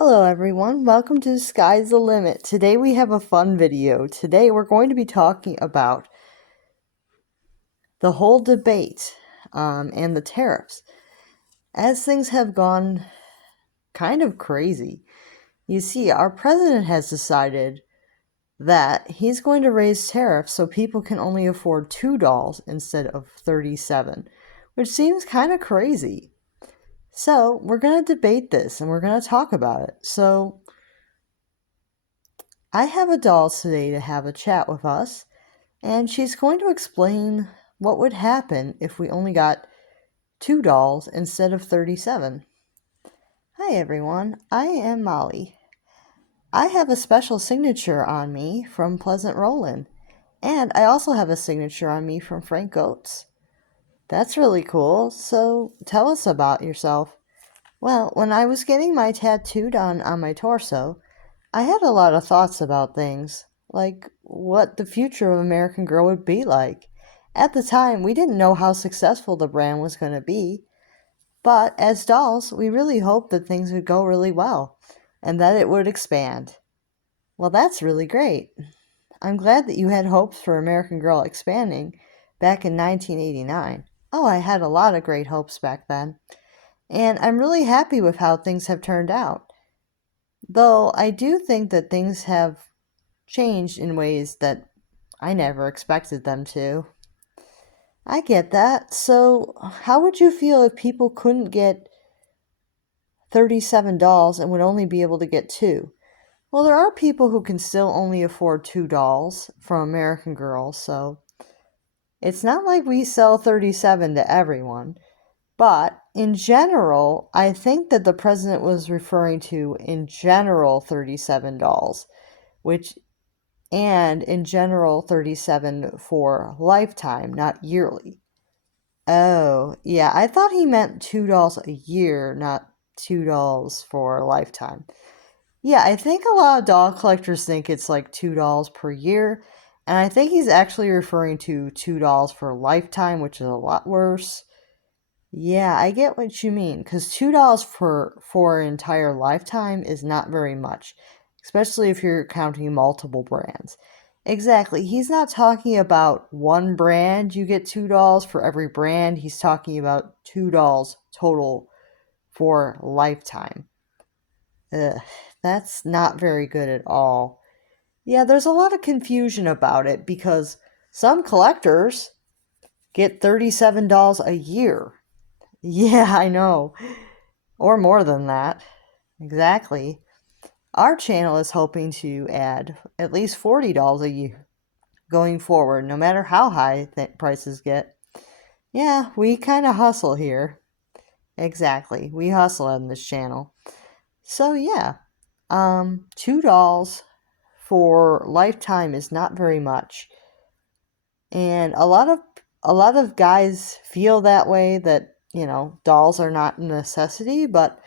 Hello everyone, welcome to Sky's the Limit. Today we have a fun video. Today we're going to be talking about the whole debate and the tariffs. As things have gone kind of crazy, you see, our president has decided that he's going to raise tariffs so people can only afford $2 instead of 37, which seems kind of crazy. So we're going to debate this and we're going to talk about it. So I have a doll today to have a chat with us, and she's going to explain what would happen if we only got 2 dolls instead of 37. Hi everyone, I am Molly. I have a special signature on me from Pleasant Rollin', and I also have a signature on me from Frank Oates. That's really cool, so tell us about yourself. Well, when I was getting my tattoo done on my torso, I had a lot of thoughts about things, like what the future of American Girl would be like. At the time, we didn't know how successful the brand was going to be, but as dolls, we really hoped that things would go really well and that it would expand. Well, that's really great. I'm glad that you had hopes for American Girl expanding back in 1989. Oh, I had a lot of great hopes back then, and I'm really happy with how things have turned out. Though I do think that things have changed in ways that I never expected them to. I get that. So, how would you feel if people couldn't get 37 dolls and would only be able to get two? Well, there are people who can still only afford 2 dolls from American Girl, so it's not like we sell 37 to everyone. But in general, I think that the president was referring to in general 37 dolls, which and in general 37 for lifetime, not yearly. Oh, yeah, I thought he meant $2 a year, not $2 for a lifetime. Yeah, I think a lot of doll collectors think it's like $2 per year, and I think he's actually referring to $2 for a lifetime, which is a lot worse. Yeah, I get what you mean, because $2 for an entire lifetime is not very much, especially if you're counting multiple brands. Exactly. He's not talking about one brand, you get $2 for every brand. He's talking about $2 total for lifetime. Ugh, that's not very good at all. Yeah, there's a lot of confusion about it because some collectors get $37 a year. Yeah, I know. Or more than that. Exactly. Our channel is hoping to add at least $40 a year going forward, no matter how high prices get. Yeah, we kind of hustle here. Exactly. We hustle on this channel. So yeah, $2 for lifetime is not very much. And a lot of guys feel that way, that, dolls are not a necessity, but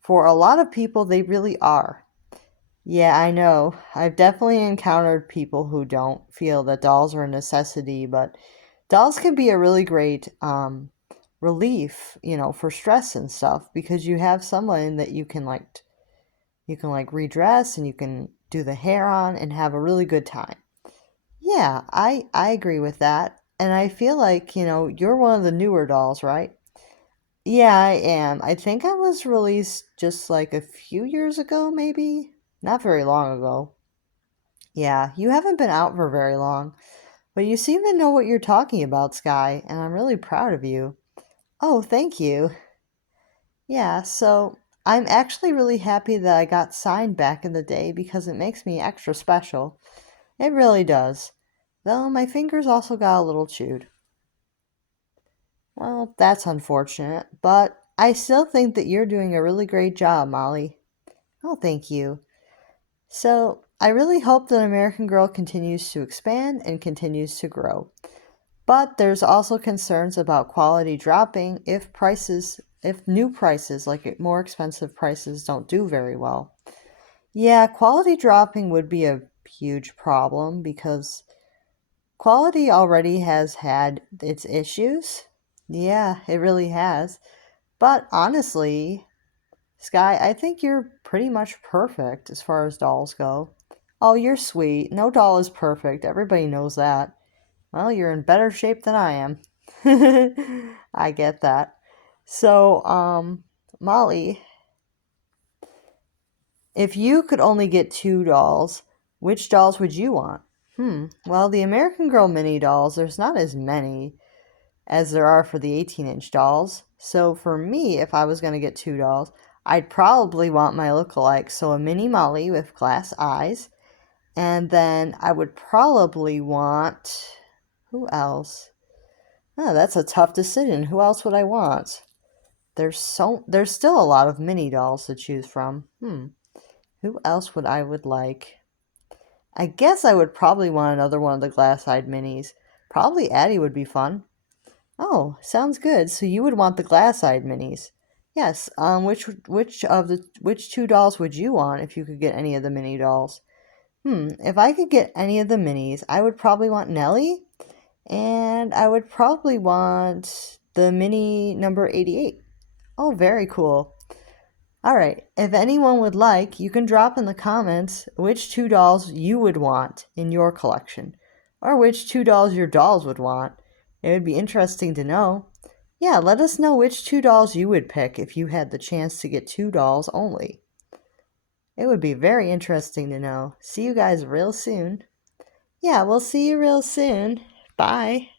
for a lot of people they really are. Yeah, I know. I've definitely encountered people who don't feel that dolls are a necessity, but dolls can be a really great relief, for stress and stuff, because you have someone that you can redress and you can do the hair on and have a really good time. Yeah, I agree with that. And I feel like, you're one of the newer dolls, right? Yeah, I am. I think I was released just like a few years ago, maybe. Not very long ago. Yeah, you haven't been out for very long, but you seem to know what you're talking about, Sky, and I'm really proud of you. Oh, thank you. Yeah, so I'm actually really happy that I got signed back in the day because it makes me extra special. It really does. Though my fingers also got a little chewed. Well, that's unfortunate, but I still think that you're doing a really great job, Molly. Oh, thank you. So, I really hope that American Girl continues to expand and continues to grow. But there's also concerns about quality dropping if new prices, like more expensive prices, don't do very well. Yeah, quality dropping would be a huge problem because quality already has had its issues. Yeah, it really has. But honestly, Sky, I think you're pretty much perfect as far as dolls go. Oh, you're sweet. No doll is perfect. Everybody knows that. Well, you're in better shape than I am. I get that. So, Molly, if you could only get two dolls, which dolls would you want? Well, the American Girl mini dolls, there's not as many as there are for the 18-inch dolls. So for me, if I was going to get two dolls, I'd probably want my lookalike. So a mini Molly with glass eyes. And then I would probably want... Who else? Oh, that's a tough decision. Who else would I want? There's still a lot of mini dolls to choose from. Who else would like? I guess I would probably want another one of the glass-eyed minis. Probably Addie would be fun. Oh, sounds good. So you would want the glass-eyed minis. Yes. Which two dolls would you want if you could get any of the mini dolls? If I could get any of the minis, I would probably want Nellie, and I would probably want the mini number 88. Oh, very cool. All right. If anyone would like, you can drop in the comments which two dolls you would want in your collection, or which two dolls your dolls would want. It would be interesting to know. Yeah, let us know which two dolls you would pick if you had the chance to get two dolls only. It would be very interesting to know. See you guys real soon. Yeah, we'll see you real soon. Bye.